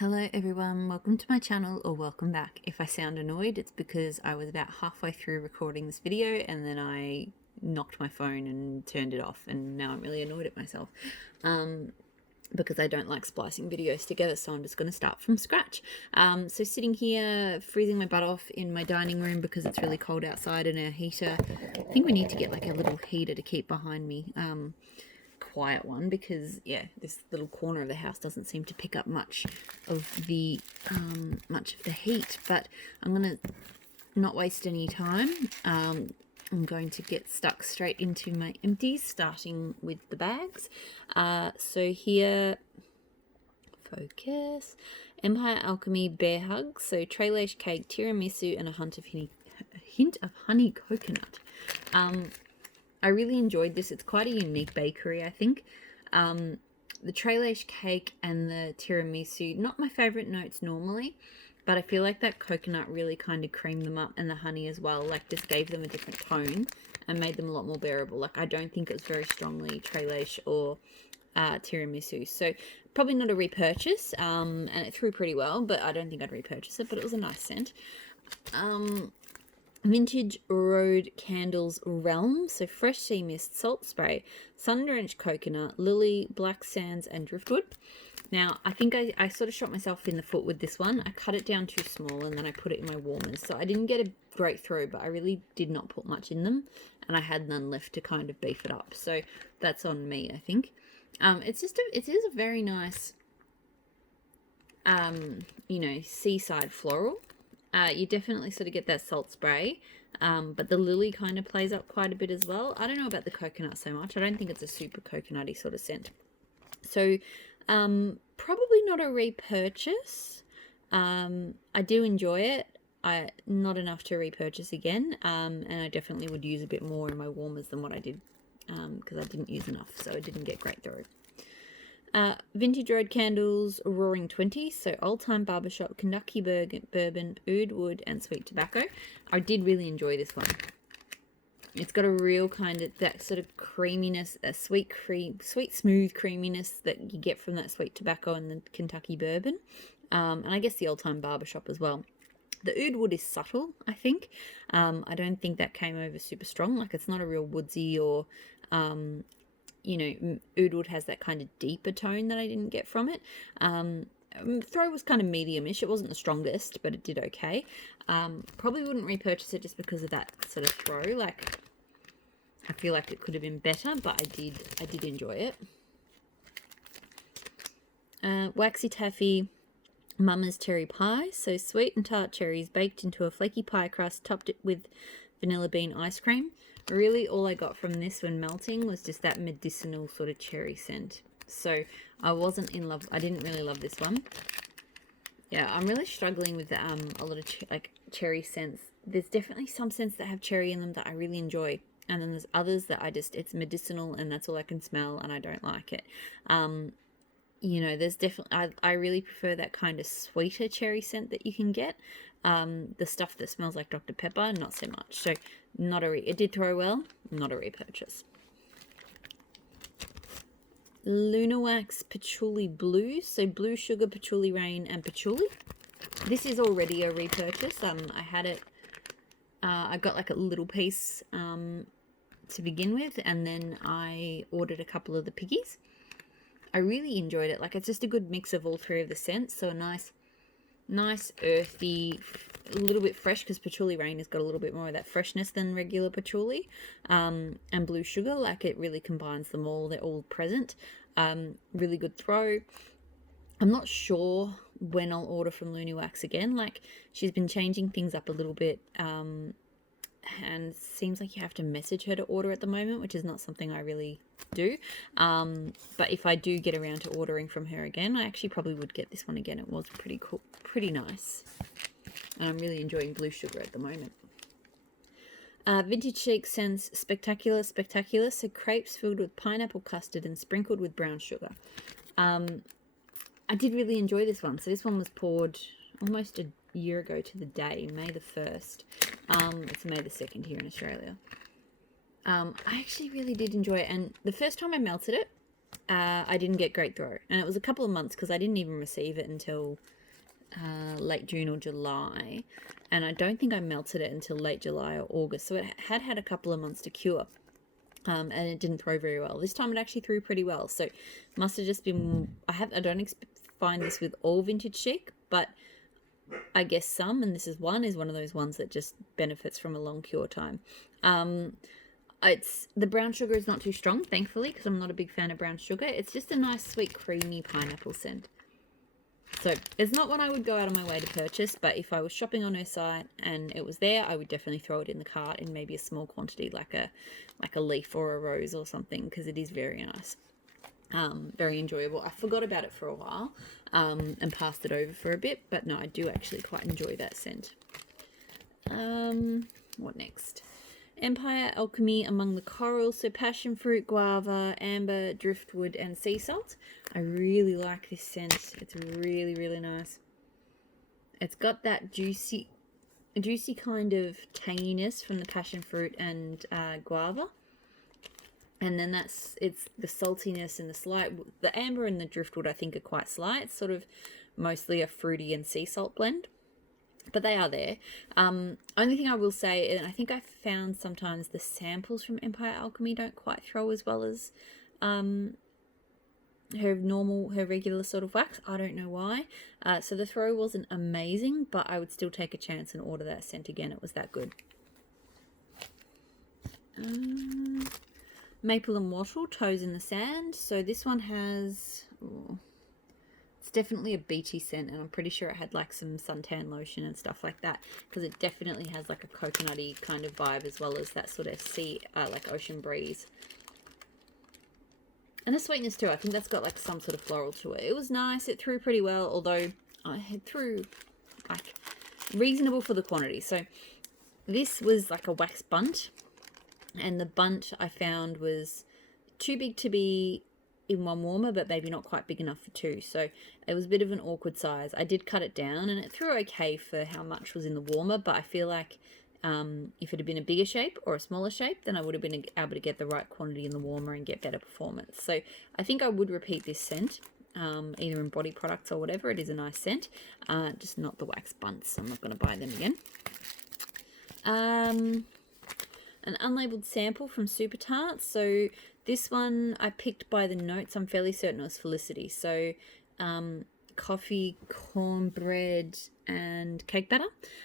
Hello everyone, welcome to my channel, or welcome back. If I sound annoyed, it's because I was about halfway through recording this video and then I knocked my phone and turned it off, and now I'm really annoyed at myself because I don't like splicing videos together, so I'm just going to start from scratch. So sitting here freezing my butt off in my dining room because it's really cold outside, and our heater, I think we need to get like a little heater to keep behind me. Quiet one, because yeah, this little corner of the house doesn't seem to pick up much of the heat. But I'm gonna not waste any time. I'm going to get stuck straight into my empties, starting with the bags. So here, focus, Empire Alchemy Bear Hug, so tray lace cake, tiramisu, and a hint of honey coconut. I really enjoyed this. It's quite a unique bakery, I think. The tray lace cake and the tiramisu, not my favourite notes normally, but I feel like that coconut really kind of creamed them up, and the honey as well, like just gave them a different tone and made them a lot more bearable. Like, I don't think it was very strongly tray lace or tiramisu. So probably not a repurchase, and it threw pretty well, but I don't think I'd repurchase it, but it was a nice scent. Vintage Road Candles Realm, so fresh sea mist, salt spray, sun-drenched coconut, lily, black sands, and driftwood. Now, I think I sort of shot myself in the foot with this one. I cut it down too small and then I put it in my warmers. So I didn't get a great throw, but I really did not put much in them, and I had none left to kind of beef it up. So that's on me, I think. It is a very nice, seaside floral. You definitely sort of get that salt spray, but the lily kind of plays up quite a bit as well. I don't know about the coconut so much. I don't think it's a super coconutty sort of scent. So probably not a repurchase. I do enjoy it. Not enough to repurchase again, and I definitely would use a bit more in my warmers than what I did, because I didn't use enough, so it didn't get great through. Vintage Road Candles Roaring 20s, so Old Time Barbershop, Kentucky Bourbon, Oud Wood, and Sweet Tobacco. I did really enjoy this one. It's got a real kind of that sort of creaminess, a sweet smooth creaminess that you get from that Sweet Tobacco and the Kentucky Bourbon, and I guess the Old Time Barbershop as well. The Oud Wood is subtle, I think. I don't think that came over super strong. Like, it's not a real woodsy or Oud Wood has that kind of deeper tone that I didn't get from it. Throw was kind of medium-ish. It wasn't the strongest, but it did okay. Probably wouldn't repurchase it just because of that sort of throw. Like, I feel like it could have been better, but I did enjoy it. Waxy Taffy Mama's Cherry Pie. So sweet and tart cherries baked into a flaky pie crust, topped it with vanilla bean ice cream. Really, all I got from this when melting was just that medicinal sort of cherry scent. So I wasn't in love. I didn't really love this one. Yeah, I'm really struggling with a lot of cherry scents. There's definitely some scents that have cherry in them that I really enjoy, and then there's others that it's medicinal and that's all I can smell and I don't like it. There's definitely, I really prefer that kind of sweeter cherry scent that you can get. The stuff that smells like Dr. Pepper, not so much. So it did throw well, not a repurchase. Luna Wax Patchouli Blue, so blue sugar, patchouli rain, and patchouli. This is already a repurchase. I had it, I got like a little piece to begin with, and then I ordered a couple of the piggies. I really enjoyed it. Like, it's just a good mix of all three of the scents. So a nice earthy, a little bit fresh, because patchouli rain has got a little bit more of that freshness than regular patchouli, and blue sugar. Like, it really combines them all. They're all present. Really good throw. I'm not sure when I'll order from Luna Wax again. Like, she's been changing things up a little bit, and seems like you have to message her to order at the moment, which is not something I really do. But if I do get around to ordering from her again, I actually probably would get this one again. It was pretty cool, pretty nice. And I'm really enjoying blue sugar at the moment. Vintage Chic Scents Spectacular, so crepes filled with pineapple custard and sprinkled with brown sugar. I did really enjoy this one. So this one was poured almost a year ago to the day, May the 1st. It's May the 2nd here in Australia. I actually really did enjoy it, and the first time I melted it, I didn't get great throw. And it was a couple of months because I didn't even receive it until late June or July. And I don't think I melted it until late July or August. So it had a couple of months to cure. And it didn't throw very well. This time it actually threw pretty well. So must have just been, I don't find this with all vintage chic, but I guess some, and this is one of those ones that just benefits from a long cure time. It's the brown sugar is not too strong, thankfully, because I'm not a big fan of brown sugar. It's just a nice, sweet, creamy pineapple scent. So it's not one I would go out of my way to purchase, but if I was shopping on her site and it was there, I would definitely throw it in the cart in maybe a small quantity, like a leaf or a rose or something, because it is very nice. Very enjoyable. I forgot about it for a while and passed it over for a bit, but no, I do actually quite enjoy that scent. What next? Empire Alchemy Among the Corals, so passion fruit, guava, amber, driftwood, and sea salt. I really like this scent. It's really, really nice. It's got that juicy kind of tanginess from the passion fruit and guava. And then it's the saltiness and the amber and the driftwood I think are quite slight. It's sort of mostly a fruity and sea salt blend. But they are there. Only thing I will say, and I think I found sometimes the samples from Empire Alchemy don't quite throw as well as her regular sort of wax. I don't know why. So the throw wasn't amazing, but I would still take a chance and order that scent again. It was that good. Maple and Wattle, Toes in the Sand. So this one has... it's definitely a beachy scent, and I'm pretty sure it had like some suntan lotion and stuff like that, because it definitely has like a coconutty kind of vibe as well as that sort of sea, like ocean breeze. And the sweetness too, I think that's got like some sort of floral to it. It was nice, it threw pretty well, although I had through like reasonable for the quantity. So this was like a wax bunt, and the bunt I found was too big to be in one warmer, but maybe not quite big enough for two. So it was a bit of an awkward size. I did cut it down and it threw okay for how much was in the warmer, but I feel like if it had been a bigger shape or a smaller shape, then I would have been able to get the right quantity in the warmer and get better performance. So I think I would repeat this scent, either in body products or whatever. It is a nice scent, just not the wax bunts. I'm not going to buy them again. An unlabeled sample from Super Tarts. So this one I picked by the notes. I'm fairly certain it was Felicity. So coffee, cornbread, and cake batter.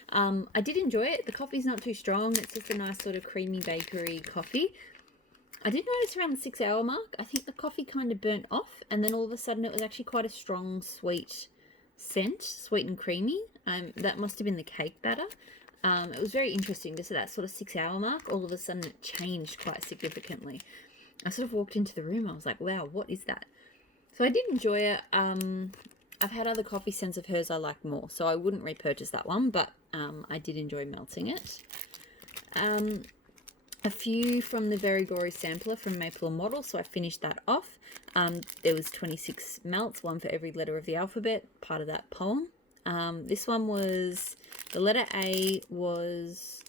I did enjoy it. The coffee's not too strong. It's just a nice sort of creamy bakery coffee. I did notice around the 6-hour mark, I think the coffee kind of burnt off, and then all of a sudden it was actually quite a strong, sweet scent, sweet and creamy. That must have been the cake batter. It was very interesting, just at that sort of 6-hour mark, all of a sudden it changed quite significantly. I sort of walked into the room, I was like, wow, what is that? So I did enjoy it. I've had other coffee scents of hers I like more, so I wouldn't repurchase that one, but I did enjoy melting it. A few from the Very Gory sampler from Maple and Wattle, so I finished that off. There was 26 melts, one for every letter of the alphabet, part of that poem. This one was, the letter A was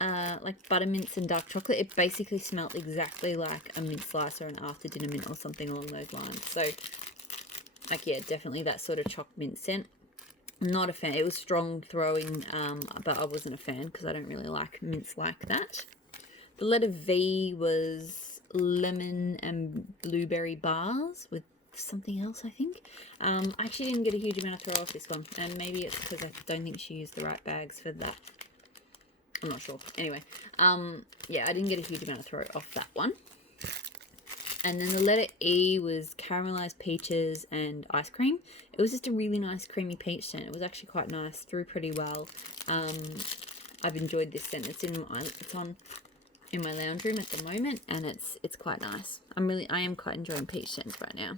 like buttermints and dark chocolate. It basically smelled exactly like a mint slice or an after dinner mint or something along those lines. So, like, yeah, definitely that sort of choc mint scent. I'm not a fan. It was strong throwing, but I wasn't a fan because I don't really like mints like that. The letter V was lemon and blueberry bars with something else, I think. I actually didn't get a huge amount of throw off this one, and maybe it's because I don't think she used the right bags for that. I'm not sure. Anyway, yeah, I didn't get a huge amount of throw off that one. And then the letter E was caramelized peaches and ice cream. It was just a really nice creamy peach scent. It was actually quite nice, threw pretty well. I've enjoyed this scent. It's on in my lounge room at the moment, and it's quite nice. I am quite enjoying peach scents right now.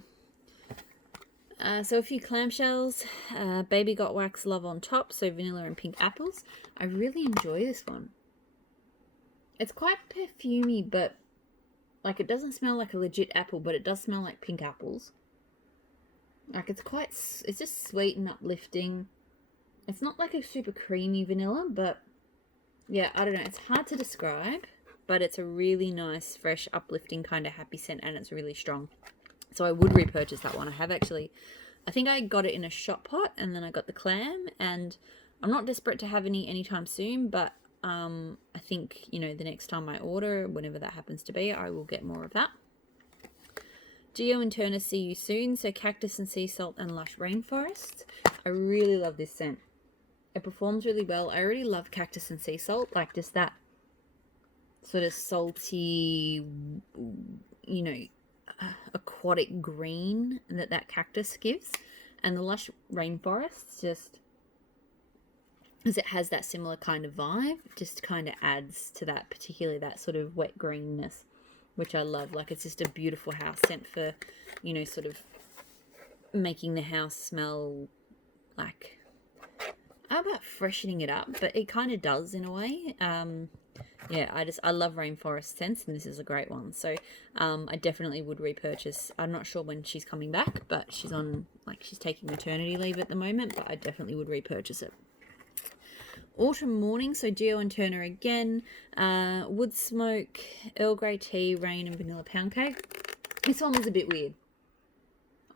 So a few clamshells. Baby Got Wax Love on top, so vanilla and pink apples. I really enjoy this one. It's quite perfumey, but like it doesn't smell like a legit apple, but it does smell like pink apples. Like it's just sweet and uplifting. It's not like a super creamy vanilla, but yeah, I don't know. It's hard to describe, but it's a really nice, fresh, uplifting kind of happy scent, and it's really strong. So I would repurchase that one. I think I got it in a shot pot, and then I got the clam, and I'm not desperate to have any anytime soon, but I think, you know, the next time I order, whenever that happens to be, I will get more of that. Geo and Turner, see you soon. So Cactus and Sea Salt and Lush Rainforest. I really love this scent. It performs really well. I already love Cactus and Sea Salt, like just that sort of salty, you know, aquatic green that cactus gives. And the Lush Rainforest, just because it has that similar kind of vibe, just kind of adds to that, particularly that sort of wet greenness, which I love. Like, it's just a beautiful house scent for, you know, sort of making the house smell like, how about freshening it up, but it kind of does in a way. Yeah, I love rainforest scents, and this is a great one. So I definitely would repurchase. I'm not sure when she's coming back, but she's taking maternity leave at the moment, but I definitely would repurchase it. Autumn Morning, so Geo and Turner again. Wood Smoke, Earl Grey Tea, Rain, and Vanilla Pound Cake. This one was a bit weird.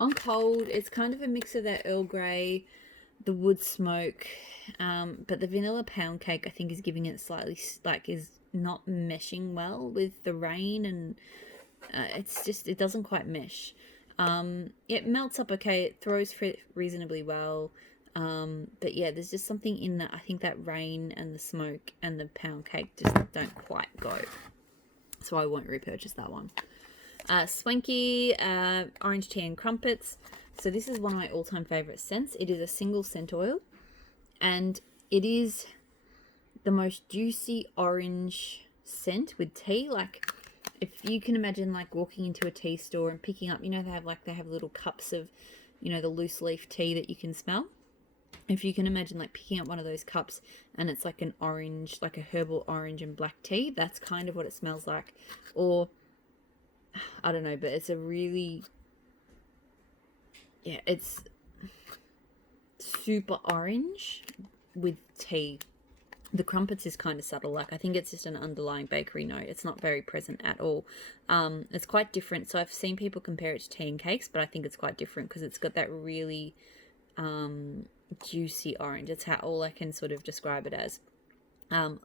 On cold, it's kind of a mix of that Earl Grey, the Wood Smoke, but the Vanilla Pound Cake, I think, is giving it slightly, like, is not meshing well with the Rain, and it doesn't quite mesh. It melts up okay, it throws reasonably well. But yeah, there's just something in that. I think that Rain and the Smoke and the Pound Cake just don't quite go. So I won't repurchase that one. Swanky, Orange Tea and Crumpets. So this is one of my all-time favorite scents. It is a single scent oil, and it is the most juicy orange scent with tea. Like, if you can imagine, like, walking into a tea store and picking up, you know, they have little cups of, you know, the loose leaf tea that you can smell. If you can imagine, like, picking up one of those cups and it's like an orange, like a herbal orange and black tea, that's kind of what it smells like. Or, I don't know, but it's a really, yeah, it's super orange with tea. The Crumpets is kind of subtle. Like, I think it's just an underlying bakery note. It's not very present at all. It's quite different. So I've seen people compare it to tea and cakes, but I think it's quite different because it's got that really juicy orange. It's all I can sort of describe it as.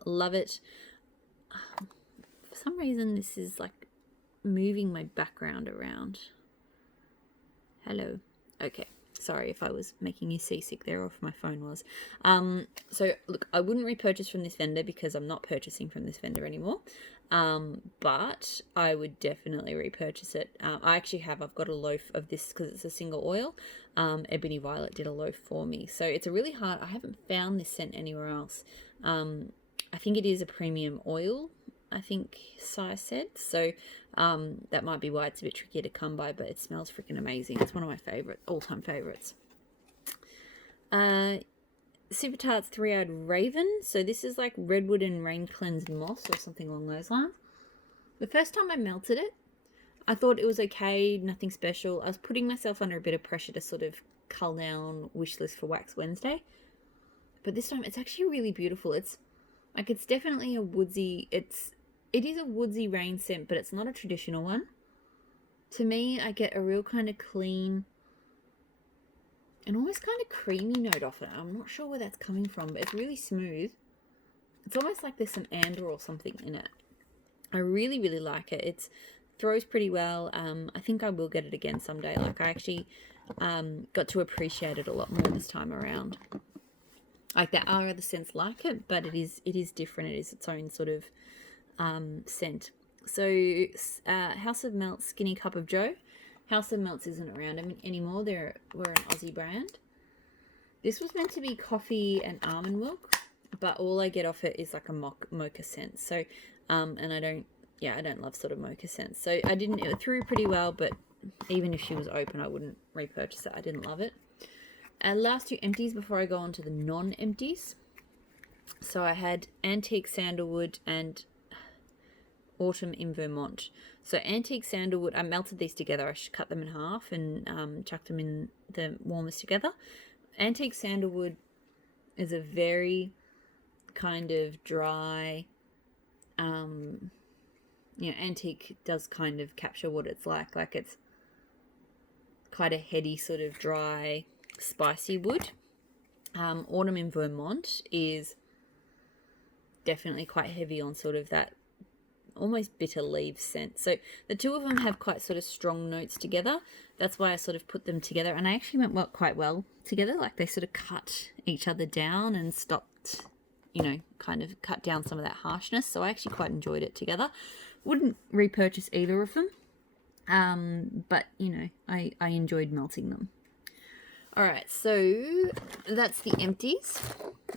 Love it. For some reason, this is like moving my background around. Hello. Okay. Sorry if I was making you seasick there, or if my phone was. So look, I wouldn't repurchase from this vendor because I'm not purchasing from this vendor anymore. But I would definitely repurchase it. I've got a loaf of this because it's a single oil. Ebony Violet did a loaf for me. So it's a really hard, I haven't found this scent anywhere else. I think it is a premium oil, I think Sai said. So that might be why it's a bit trickier to come by, but it smells freaking amazing. It's one of my all-time favorites. Super Tarts 3-Eyed Raven. So this is like redwood and rain cleansed moss or something along those lines. The first time I melted it, I thought it was okay, nothing special. I was putting myself under a bit of pressure to sort of cull down wish list for Wax Wednesday. But this time it's actually really beautiful. It's definitely a woodsy, it is a woodsy rain scent, but it's not a traditional one. To me, I get a real kind of clean and almost kind of creamy note off it. I'm not sure where that's coming from, but it's really smooth. It's almost like there's some amber or something in it. I really, really like it. It throws pretty well. I think I will get it again someday. Like, I actually got to appreciate it a lot more this time around. Like, there are other scents like it, but it is different. It is its own sort of scent. So House of Melts Skinny Cup of Joe. House of Melts isn't around anymore. We're an Aussie brand. This was meant to be coffee and almond milk, but all I get off it is like a mocha scent. So and I don't love sort of mocha scents. So it threw pretty well, but even if she was open, I wouldn't repurchase it. I didn't love it. Last two empties before I go on to the non-empties. So I had Antique Sandalwood and Autumn in Vermont. So Antique Sandalwood, I melted these together. I should cut them in half and chucked them in the warmers together. Antique Sandalwood is a very kind of dry, antique does kind of capture what it's like. Like, it's quite a heady sort of dry, spicy wood. Autumn in Vermont is definitely quite heavy on sort of that almost bitter leaf scent. So the two of them have quite sort of strong notes together. That's why I sort of put them together, and I actually went quite well together. Like they sort of cut each other down and stopped, kind of cut down some of that harshness. So I actually quite enjoyed it together. Wouldn't repurchase either of them. But I enjoyed melting them. All right, so that's the empties.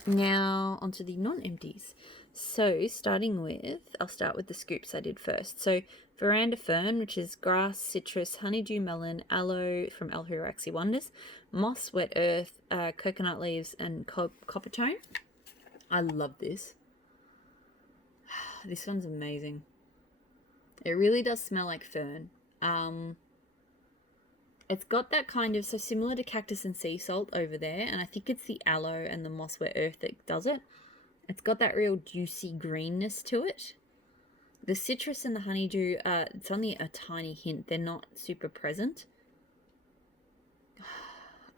Now onto the non-empties. So I'll start with the scoops I did first. So veranda fern, which is grass, citrus, honeydew melon, aloe from Elhuraxi Wonders, moss, wet earth, coconut leaves, and copper tone. I love this. This one's amazing. It really does smell like fern. It's got that kind of, so similar to cactus and sea salt over there, and I think it's the aloe and the moss wet earth that does it. It's got that real juicy greenness to it. The citrus and the honeydew, it's only a tiny hint. They're not super present.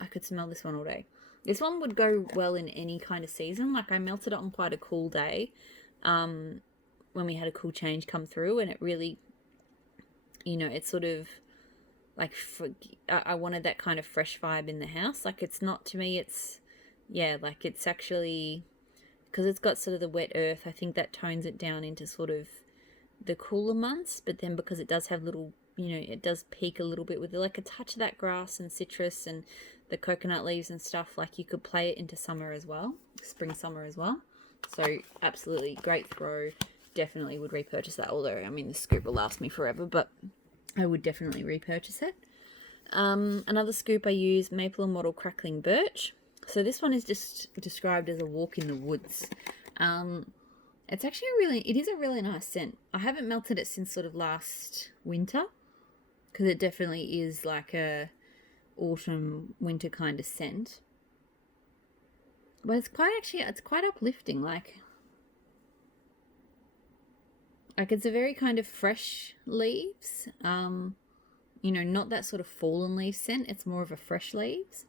I could smell this one all day. This one would go well in any kind of season. Like I melted it on quite a cool day when we had a cool change come through, and it really, it's sort of like, I wanted that kind of fresh vibe in the house. Like it's not, to me, it's actually, because it's got sort of the wet earth, I think that tones it down into sort of the cooler months, but then because it does have little, it does peak a little bit with like a touch of that grass and citrus and the coconut leaves and stuff. Like you could play it into summer as well, spring, summer as well. So absolutely great throw. Definitely would repurchase that, although I mean the scoop will last me forever, but I would definitely repurchase it. Another scoop I use, maple and wattle crackling birch. So this one is just described as a walk in the woods. It's actually it is a really nice scent. I haven't melted it since sort of last winter, because it definitely is like a autumn winter kind of scent. But it's quite uplifting. Like it's a very kind of fresh leaves. Not that sort of fallen leaf scent. It's more of a fresh leaves.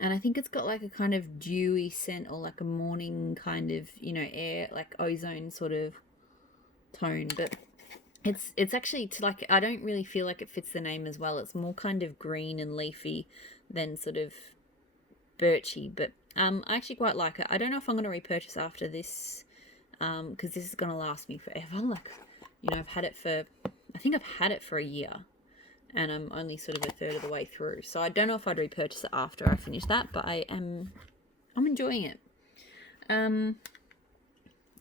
And I think it's got like a kind of dewy scent, or like a morning kind of, air, like ozone sort of tone. But it's actually, I don't really feel like it fits the name as well. It's more kind of green and leafy than sort of birchy. But I actually quite like it. I don't know if I'm going to repurchase after this, because this is going to last me forever. Like, I've had it for a year. And I'm only sort of a third of the way through. So I don't know if I'd repurchase it after I finish that, but I'm enjoying it.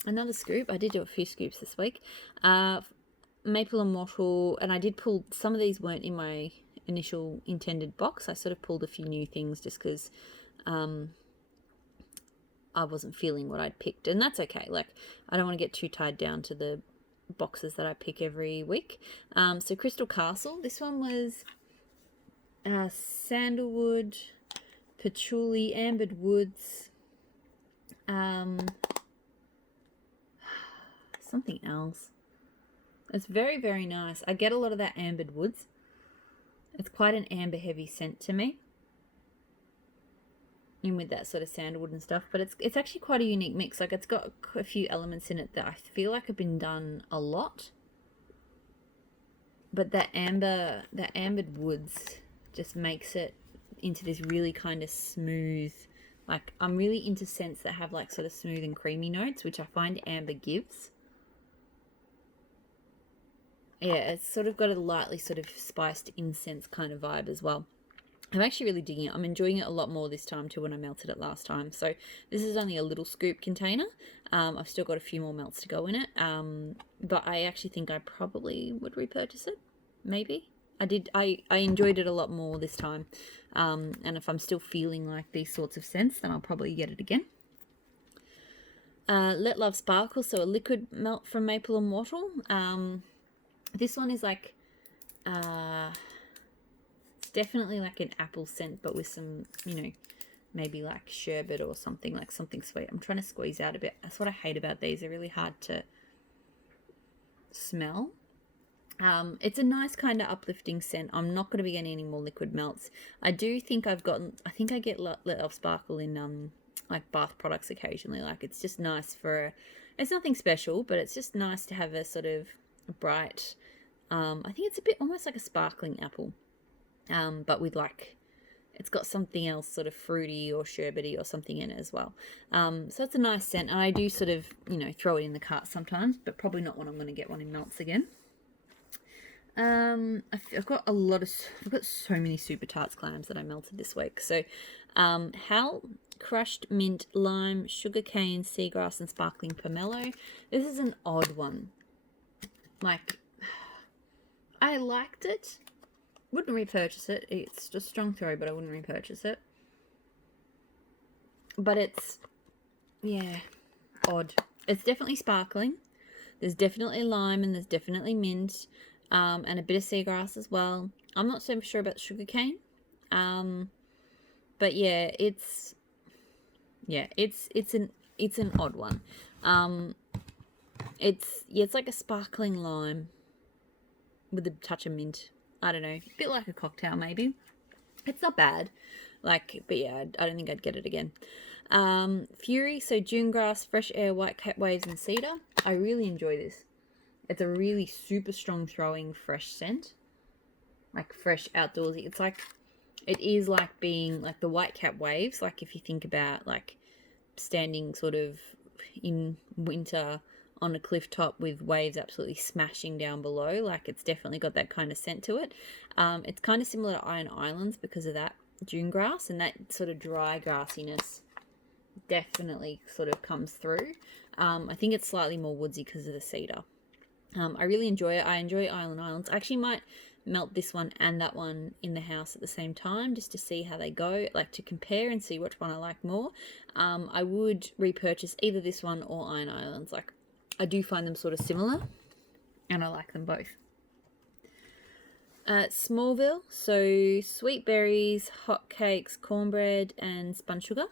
Another scoop. I did do a few scoops this week. Maple and wattle, and I did pull, some of these weren't in my initial intended box. I sort of pulled a few new things just because I wasn't feeling what I'd picked. And that's okay. Like, I don't want to get too tied down to the boxes that I pick every week. So Crystal Castle, this one was sandalwood, patchouli, ambered woods, something else. It's very, very nice. I get a lot of that ambered woods. It's quite an amber heavy scent to me, in with that sort of sandalwood and stuff, but it's actually quite a unique mix. Like, it's got a few elements in it that I feel like have been done a lot, but that ambered woods just makes it into this really kind of smooth, like, I'm really into scents that have like sort of smooth and creamy notes, which I find amber gives. Yeah, it's sort of got a lightly sort of spiced incense kind of vibe as well. I'm actually really digging it. I'm enjoying it a lot more this time too when I melted it last time. So this is only a little scoop container. I've still got a few more melts to go in it. But I actually think I probably would repurchase it. Maybe. I enjoyed it a lot more this time. And if I'm still feeling like these sorts of scents, then I'll probably get it again. Let Love Sparkle, so a liquid melt from maple and wattle. This one is like... definitely like an apple scent, but with some, maybe like sherbet or something, like something sweet. I'm trying to squeeze out a bit. That's what I hate about these. They're really hard to smell. It's a nice kind of uplifting scent. I'm not going to be getting any more liquid melts. I do think I get let off sparkle in like bath products occasionally. Like it's just nice it's nothing special, but it's just nice to have a sort of bright, I think it's a bit almost like a sparkling apple, but with like, it's got something else sort of fruity or sherbety or something in it as well. So it's a nice scent, and I do sort of, throw it in the cart sometimes, but probably not when I'm going to get one in melts again. I've got so many super tarts clams that I melted this week. So, Hal, crushed mint, lime, sugarcane, seagrass, and sparkling pomelo. This is an odd one. Like, I liked it. Wouldn't repurchase it. It's just strong throw, but I wouldn't repurchase it. But it's, yeah, odd. It's definitely sparkling. There's definitely lime and there's definitely mint. And a bit of seagrass as well. I'm not so sure about sugarcane. But yeah, it's an odd one. It's like a sparkling lime with a touch of mint. I don't know, a bit like a cocktail maybe. It's not bad. But yeah, I don't think I'd get it again. Fury, so dune grass, fresh air, white cat waves, and cedar. I really enjoy this. It's a really super strong throwing fresh scent. Like fresh outdoorsy. It is like being like the white cap waves. Like if you think about like standing sort of in winter on a cliff top with waves absolutely smashing down below. Like it's definitely got that kind of scent to it. It's kind of similar to Iron Islands because of that dune grass, and that sort of dry grassiness definitely sort of comes through. I think it's slightly more woodsy because of the cedar. I really enjoy it. I enjoy Island Islands. I actually might melt this one and that one in the house at the same time just to see how they go, like to compare and see which one I like more. I would repurchase either this one or Iron Islands. Like I do find them sort of similar and I like them both. Smallville, so sweet berries, hot cakes, cornbread, and spun sugar.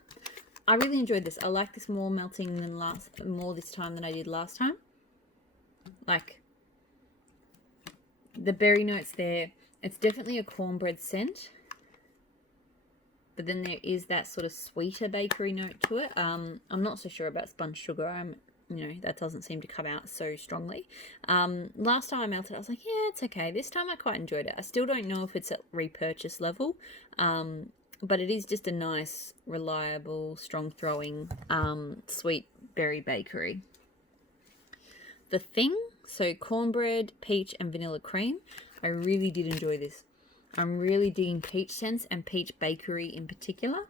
I really enjoyed this. I like this more melting than more this time than I did last time. Like the berry notes there, it's definitely a cornbread scent, but then there is that sort of sweeter bakery note to it. I'm not so sure about spun sugar. That doesn't seem to come out so strongly. Last time I melted, I was like, yeah, it's okay. This time I quite enjoyed it. I still don't know if it's at repurchase level, but it is just a nice, reliable, strong throwing, sweet berry bakery. The Thing, so cornbread, peach, and vanilla cream. I really did enjoy this. I'm really digging peach scents and peach bakery in particular.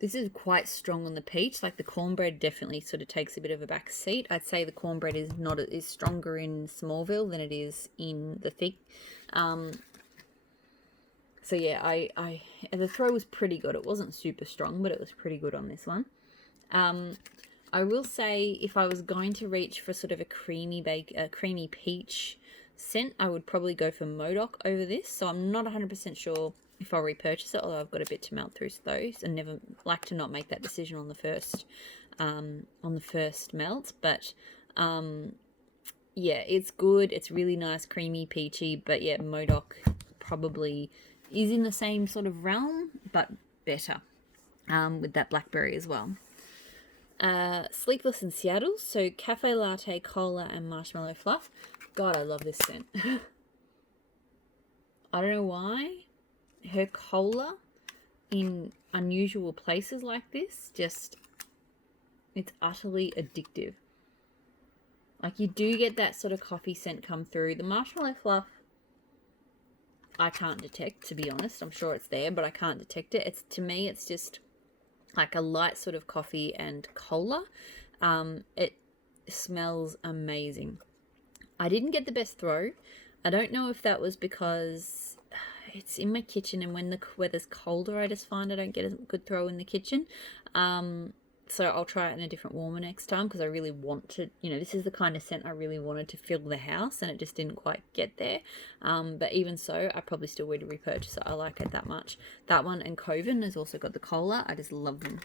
This is quite strong on the peach. Like the cornbread definitely sort of takes a bit of a back seat. I'd say the cornbread is stronger in Smallville than it is in The Thing. So yeah, the throw was pretty good. It wasn't super strong, but it was pretty good on this one. I will say if I was going to reach for sort of a creamy peach scent, I would probably go for Modoc over this. So I'm not 100% sure if I'll repurchase it, although I've got a bit to melt through those and never like to not make that decision on the first melt. But yeah, it's good. It's really nice, creamy, peachy. But yeah, Modoc probably is in the same sort of realm, but better with that blackberry as well. Sleepless in Seattle, so cafe latte, cola, and marshmallow fluff. God, I love this scent. I don't know why. Her cola in unusual places like this, it's utterly addictive. Like you do get that sort of coffee scent come through. The marshmallow fluff, I can't detect, to be honest. I'm sure it's there, but I can't detect it. To me, it's just like a light sort of coffee and cola. It smells amazing. I didn't get the best throw. I don't know if that was because it's in my kitchen and when the weather's colder, I just find I don't get a good throw in the kitchen. So I'll try it in a different warmer next time because I really want to, this is the kind of scent I really wanted to fill the house and it just didn't quite get there. But even so, I probably still would repurchase it. I like it that much. That one and Coven has also got the cola. I just love them.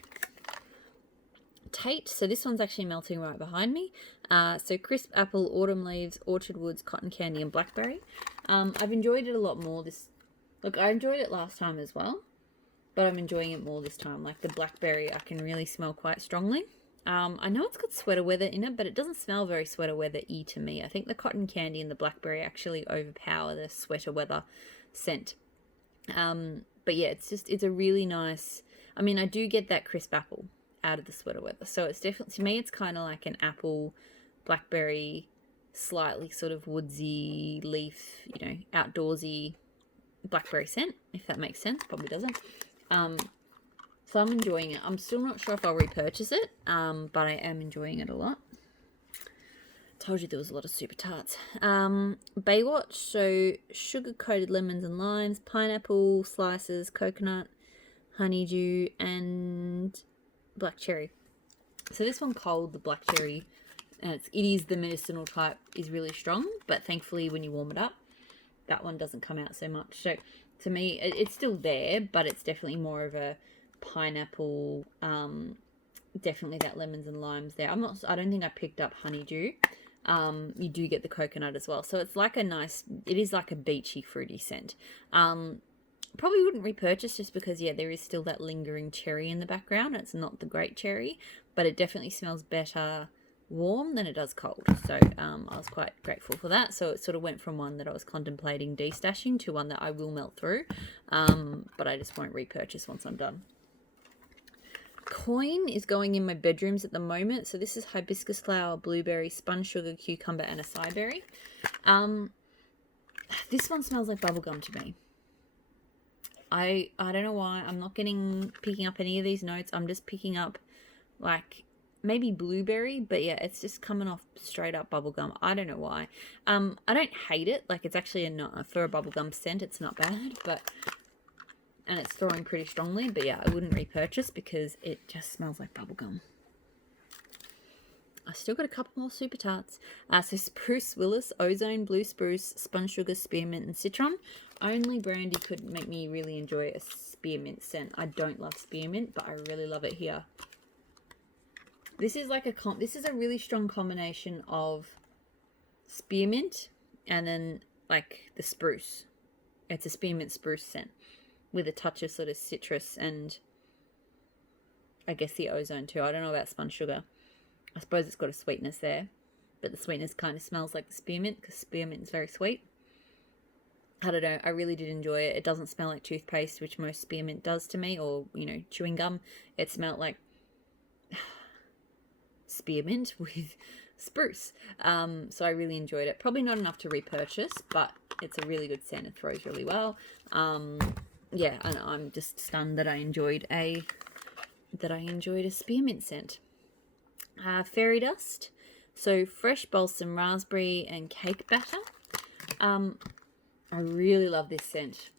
Tate. So this one's actually melting right behind me. So crisp apple, autumn leaves, orchard woods, cotton candy, and blackberry. I've enjoyed it a lot more this. Look, I enjoyed it last time as well, but I'm enjoying it more this time. Like the blackberry, I can really smell quite strongly. I know it's got sweater weather in it, but it doesn't smell very sweater weather-y to me. I think the cotton candy and the blackberry actually overpower the sweater weather scent. But yeah, it's a really nice. I mean, I do get that crisp apple out of the sweater weather, so it's definitely, to me, it's kind of like an apple, blackberry, slightly sort of woodsy leaf, you know, outdoorsy blackberry scent, if that makes sense. Probably doesn't. So I'm enjoying it. I'm still not sure if I'll repurchase it, but I am enjoying it a lot. Told you there was a lot of super tarts. Baywatch, so sugar-coated lemons and limes, pineapple slices, coconut, honeydew, and black cherry. So this one cold, the black cherry, and it is the medicinal type, is really strong, but thankfully when you warm it up, that one doesn't come out so much. So to me, it's still there, but it's definitely more of a pineapple, definitely that lemons and limes there. I don't think I picked up honeydew. You do get the coconut as well, so it's like it is like a beachy fruity scent. Probably wouldn't repurchase just because there is still that lingering cherry in the background. It's not the great cherry, but it definitely smells better warm than it does cold, so I was quite grateful for that. So it sort of went from one that I was contemplating destashing to one that I will melt through, but I just won't repurchase once I'm done. Coin is going in my bedrooms at the moment. So this is hibiscus flower, blueberry, spun sugar, cucumber, and acai berry. This one smells like bubblegum to me. I don't know why. I'm not picking up any of these notes. I'm just picking up like maybe blueberry, but yeah, it's just coming off straight up bubblegum. I don't know why. I don't hate it. Like it's actually for a bubblegum scent, it's not bad, and it's throwing pretty strongly, but yeah, I wouldn't repurchase because it just smells like bubblegum. I still got a couple more super tarts. So Spruce Willis, Ozone, Blue Spruce, Spun Sugar, Spearmint, and Citron. Only brandy could make me really enjoy a spearmint scent. I don't love spearmint, but I really love it here. This is like this is a really strong combination of spearmint and then like the spruce. It's a spearmint spruce scent with a touch of sort of citrus and I guess the ozone too. I don't know about spun sugar. I suppose it's got a sweetness there, but the sweetness kind of smells like the spearmint because spearmint is very sweet. I don't know. I really did enjoy it. It doesn't smell like toothpaste, which most spearmint does to me, or, you know, chewing gum. It smelled like spearmint with spruce. So I really enjoyed it. Probably not enough to repurchase, but it's a really good scent. It throws really well. Yeah, and I'm just stunned that I enjoyed a spearmint scent. Fairy dust, so fresh balsam raspberry and cake batter. I really love this scent.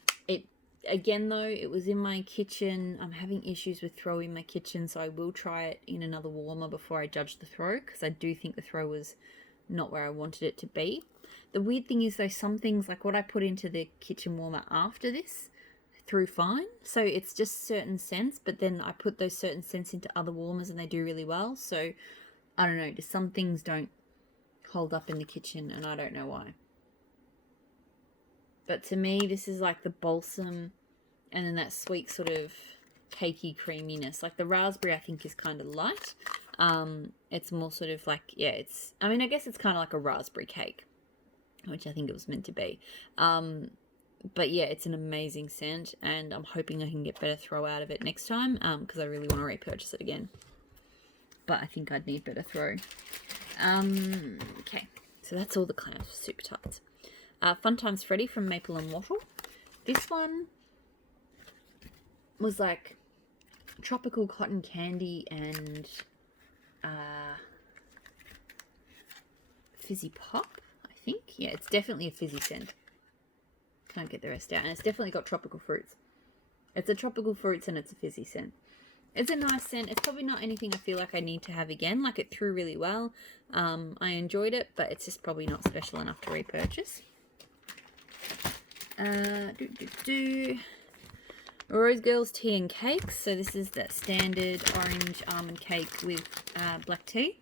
Again though, it was in my kitchen. I'm having issues with throw in my kitchen, so I will try it in another warmer before I judge the throw, because I do think the throw was not where I wanted it to be. The weird thing is though, some things like what I put into the kitchen warmer after this through fine, so it's just certain scents, but then I put those certain scents into other warmers and they do really well. So I don't know, just some things don't hold up in the kitchen and I don't know why. But to me, this is like the balsam and then that sweet sort of cakey creaminess. Like the raspberry I think is kind of light. It's more sort of like, I guess it's kind of like a raspberry cake, which I think it was meant to be. But yeah, it's an amazing scent, and I'm hoping I can get better throw out of it next time, because I really want to repurchase it again. But I think I'd need better throw. Okay, so that's all the kind of super tarts. Fun Times Freddy from Maple and Wattle. This one was like tropical cotton candy and fizzy pop, I think. Yeah, it's definitely a fizzy scent. Can't get the rest out. And it's definitely got tropical fruits. It's a tropical fruits and it's a fizzy scent. It's a nice scent. It's probably not anything I feel like I need to have again. Like it threw really well. I enjoyed it, but it's just probably not special enough to repurchase. Rose Girls Tea and Cakes. So this is that standard orange almond cake with black tea.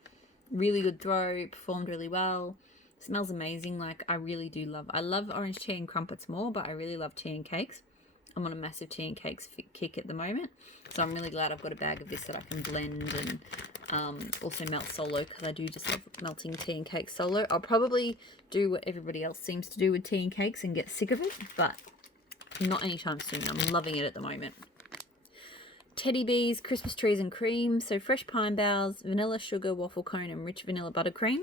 Really good throw, performed really well. Smells amazing. Like, I really do love, I love orange tea and crumpets more, but I really love tea and cakes. I'm on a massive tea and cakes kick at the moment. So I'm really glad I've got a bag of this that I can blend and also melt solo, because I do just love melting tea and cakes solo. I'll probably do what everybody else seems to do with tea and cakes and get sick of it, but not anytime soon. I'm loving it at the moment. Teddy Bees, Christmas Trees and Cream. So fresh pine boughs, vanilla sugar, waffle cone and rich vanilla buttercream.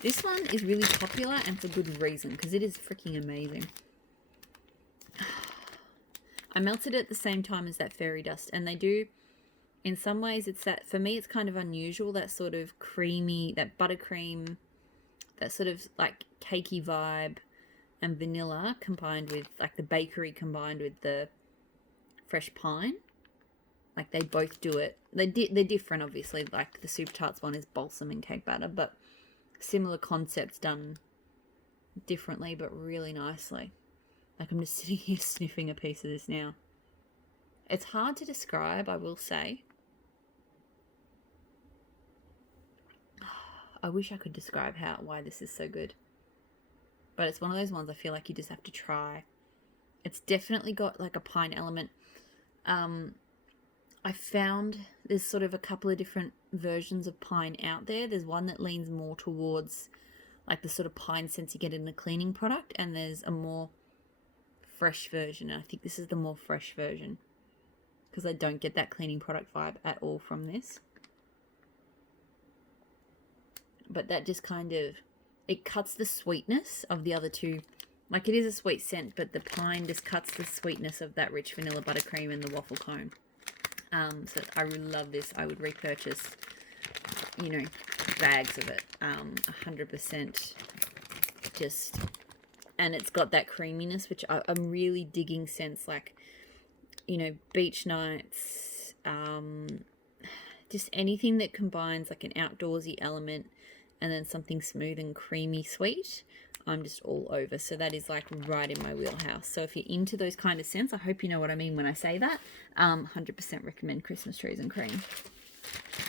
This one is really popular and for good reason, because it is freaking amazing. I melted it at the same time as that fairy dust, and they do, in some ways, it's that, for me, it's kind of unusual, that sort of creamy, that buttercream, that sort of like cakey vibe, and vanilla combined with, like the bakery combined with the fresh pine. Like, they both do it. They're different, obviously. Like, the Super Tarts one is balsam and cake batter, but similar concepts done differently, but really nicely. Like, I'm just sitting here sniffing a piece of this now. It's hard to describe, I will say. I wish I could describe why this is so good. But it's one of those ones I feel like you just have to try. It's definitely got like a pine element. I found there's sort of a couple of different versions of pine out there. There's one that leans more towards like the sort of pine scents you get in a cleaning product, and there's a more fresh version. I think this is the more fresh version, because I don't get that cleaning product vibe at all from this. But that just kind of, it cuts the sweetness of the other two. Like, it is a sweet scent, but the pine just cuts the sweetness of that rich vanilla buttercream and the waffle cone. So I really love this. I would repurchase, you know, bags of it. 100% just, and it's got that creaminess, which I'm really digging scents like, you know, beach nights, just anything that combines like an outdoorsy element and then something smooth and creamy sweet. I'm just all over. So that is like right in my wheelhouse. So if you're into those kind of scents, I hope you know what I mean when I say that. 100% recommend Christmas Trees and Cream.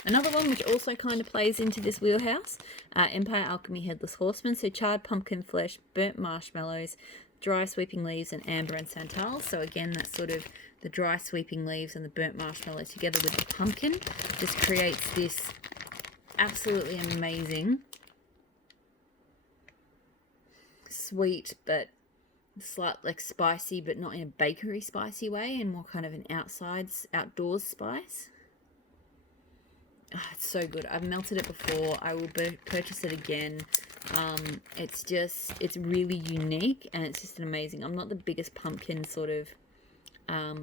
Another one which also kind of plays into this wheelhouse, Empire Alchemy Headless Horseman. So charred pumpkin flesh, burnt marshmallows, dry sweeping leaves, and amber and santal. So again, that's sort of the dry sweeping leaves and the burnt marshmallow together with the pumpkin just creates this absolutely amazing sweet but slight like spicy, but not in a bakery spicy way, and more kind of an outdoors spice. It's so good. I've melted it before. I will purchase it again. It's really unique, and it's just an amazing. I'm not the biggest pumpkin sort of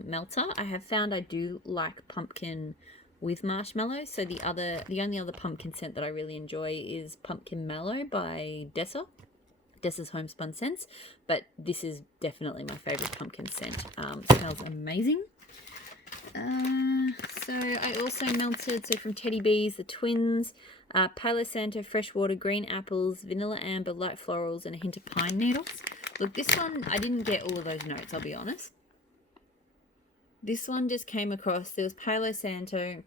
melter. I have found I do like pumpkin with marshmallow. So the only other pumpkin scent that I really enjoy is Pumpkin Mallow by Dessa's Homespun Scents, but this is definitely my favorite pumpkin scent. Smells amazing. So I also melted, so from Teddy Bees, the Twins, Palo Santo, freshwater, green apples, vanilla amber, light florals, and a hint of pine needles. Look, this one, I didn't get all of those notes, I'll be honest. This one just came across, there was Palo Santo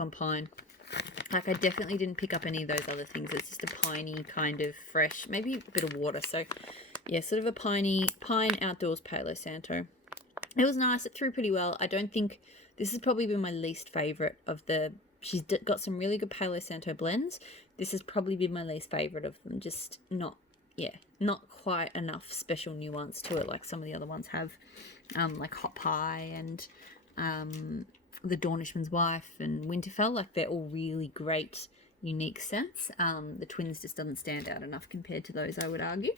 and pine. Like, I definitely didn't pick up any of those other things. It's just a piney kind of fresh, maybe a bit of water. So yeah, sort of a pine outdoors Palo Santo. It was nice. It threw pretty well. I don't think, this has probably been my least favorite of the, she's got some really good Palo Santo blends. This has probably been my least favorite of them. Just not quite enough special nuance to it like some of the other ones have. Like Hot Pie and The Dornishman's Wife and Winterfell. Like, they're all really great, unique scents. The Twins just doesn't stand out enough compared to those, I would argue.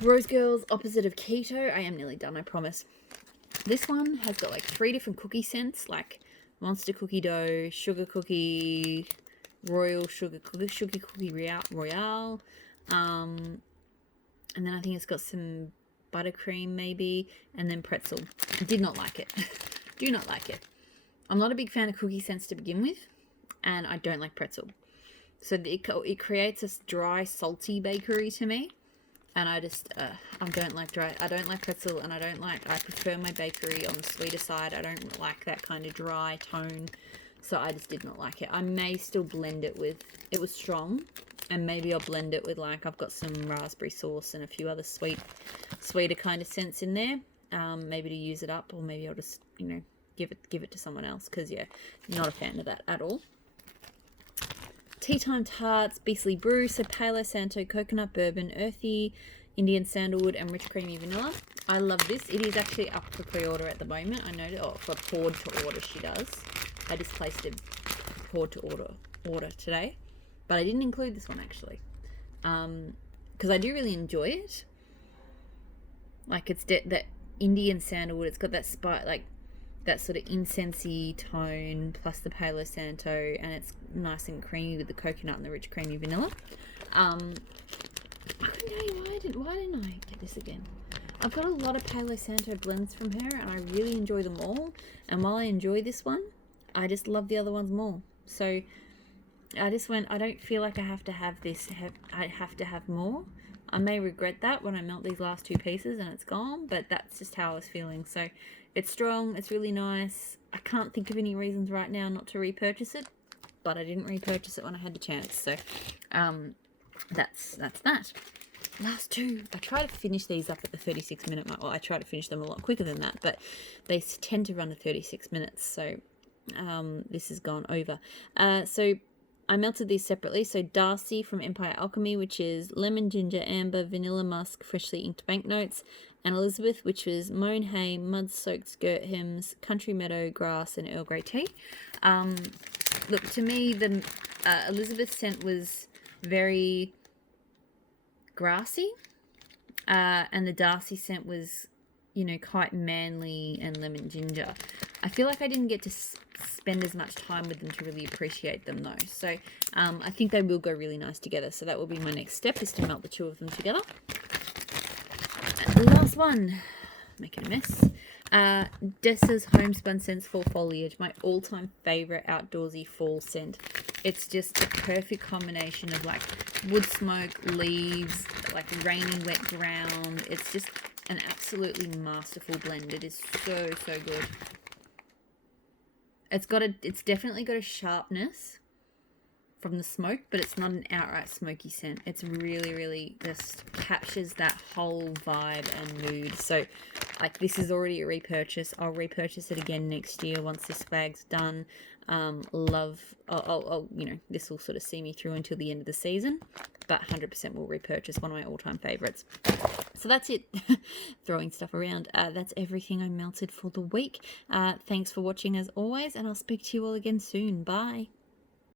Rose Girls, opposite of keto. I am nearly done, I promise. This one has got like 3 different cookie scents, like monster cookie dough, sugar cookie, royal sugar cookie royale, and then I think it's got some buttercream maybe, and then pretzel. I did not like it. Do not like it. I'm not a big fan of cookie scents to begin with, and I don't like pretzel. So it creates this dry, salty bakery to me. And I just, I don't like pretzel, and I prefer my bakery on the sweeter side. I don't like that kind of dry tone. So I just did not like it. I may still blend it with, it was strong, and maybe I'll blend it with, like, I've got some raspberry sauce and a few other sweeter kind of scents in there. Maybe to use it up, or maybe I'll just, you know, give it to someone else, because, yeah, not a fan of that at all. Tea Time Tarts, Beastly Brew, so Palo Santo, coconut, bourbon, earthy, Indian sandalwood, and rich creamy vanilla. I love this. It is actually up for pre-order at the moment. I know, for poured to order she does. I just placed a poured to order today, but I didn't include this one actually, because I do really enjoy it. Like, it's that Indian sandalwood. It's got that spice, like that sort of incensey tone, plus the Palo Santo, and it's nice and creamy with the coconut and the rich creamy vanilla. I couldn't tell you why didn't I get this again? I've got a lot of Palo Santo blends from her, and I really enjoy them all. And while I enjoy this one, I just love the other ones more. So I just went, I don't feel like I have to have this. I have to have more. I may regret that when I melt these last two pieces and it's gone, but that's just how I was feeling. So it's strong, it's really nice. I can't think of any reasons right now not to repurchase it, but I didn't repurchase it when I had the chance. So that's that. Last two. I try to finish these up at the 36-minute mark. Well, I try to finish them a lot quicker than that, but they tend to run to 36 minutes. So this has gone over. So I melted these separately. So Darcy from Empire Alchemy, which is lemon, ginger, amber, vanilla musk, freshly inked banknotes, and Elizabeth, which was mown hay, mud-soaked skirt hems, country meadow grass, and Earl Grey tea. Look, to me, the Elizabeth scent was very grassy, and the Darcy scent was, you know, quite manly and lemon ginger. I feel like I didn't get to spend as much time with them to really appreciate them though. So I think they will go really nice together. So that will be my next step, is to melt the two of them together. And the last one, making a mess. Dessa's Homespun Scents Fall Foliage, my all-time favorite outdoorsy fall scent. It's just the perfect combination of like wood smoke, leaves, like rainy wet ground. It's just an absolutely masterful blend. It is so good. It's definitely got a sharpness from the smoke, but it's not an outright smoky scent. It's really just captures that whole vibe and mood. So like, this is already a repurchase. I'll repurchase it again next year once this swag's done. I'll you know, this will sort of see me through until the end of the season, but 100% will repurchase. One of my all-time favorites. So that's it. Throwing stuff around. That's everything I melted for the week. Thanks for watching as always, and I'll speak to you all again soon. Bye.